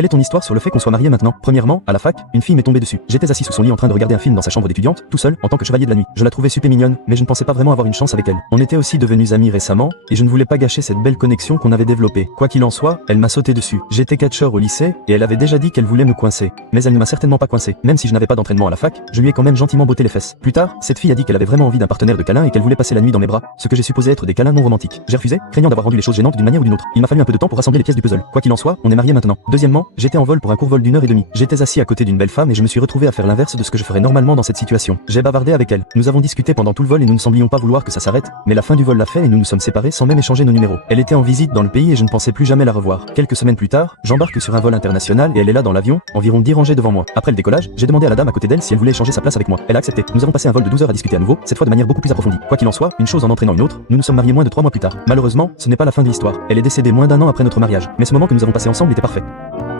Quelle est ton histoire sur le fait qu'on soit mariés maintenant? Premièrement, à la fac, une fille m'est tombée dessus. J'étais assis sous son lit en train de regarder un film dans sa chambre d'étudiante, tout seul, en tant que chevalier de la nuit. Je la trouvais super mignonne, mais je ne pensais pas vraiment avoir une chance avec elle. On était aussi devenus amis récemment, et je ne voulais pas gâcher cette belle connexion qu'on avait développée. Quoi qu'il en soit, elle m'a sauté dessus. J'étais catcheur au lycée, et elle avait déjà dit qu'elle voulait me coincer. Mais elle ne m'a certainement pas coincé. Même si je n'avais pas d'entraînement à la fac, je lui ai quand même gentiment botté les fesses. Plus tard, cette fille a dit qu'elle avait vraiment envie d'un partenaire de câlin et qu'elle voulait passer la nuit dans mes bras, ce que j'ai supposé être des câlins non romantiques. J'ai refusé, craignant d'avoir rendu les choses gênantes d'une manière ou d'une autre. Il m'a fallu un peu de temps pour rassembler les pièces du puzzle. Quoi qu'il en soit, on est mariés maintenant. Deuxièmement, j'étais en vol pour un court vol d'1 h 30. J'étais assis à côté d'une belle femme et je me suis retrouvé à faire l'inverse de ce que je ferais normalement dans cette situation. J'ai bavardé avec elle. Nous avons discuté pendant tout le vol et nous ne semblions pas vouloir que ça s'arrête, mais la fin du vol l'a fait et nous nous sommes séparés sans même échanger nos numéros. Elle était en visite dans le pays et je ne pensais plus jamais la revoir. Quelques semaines plus tard, j'embarque sur un vol international et elle est là dans l'avion, environ 10 rangées devant moi. Après le décollage, j'ai demandé à la dame à côté d'elle si elle voulait échanger sa place avec moi. Elle a accepté. Nous avons passé un vol de 12 heures à discuter à nouveau, cette fois de manière beaucoup plus approfondie. Quoi qu'il en soit, une chose en entraînant une autre, nous nous sommes mariés moins de 3 mois plus tard. Malheureusement, ce n'est pas la fin de l'histoire. Elle est décédée moins d'1 an après notre mariage, mais ce moment que nous avons passé ensemble était parfait.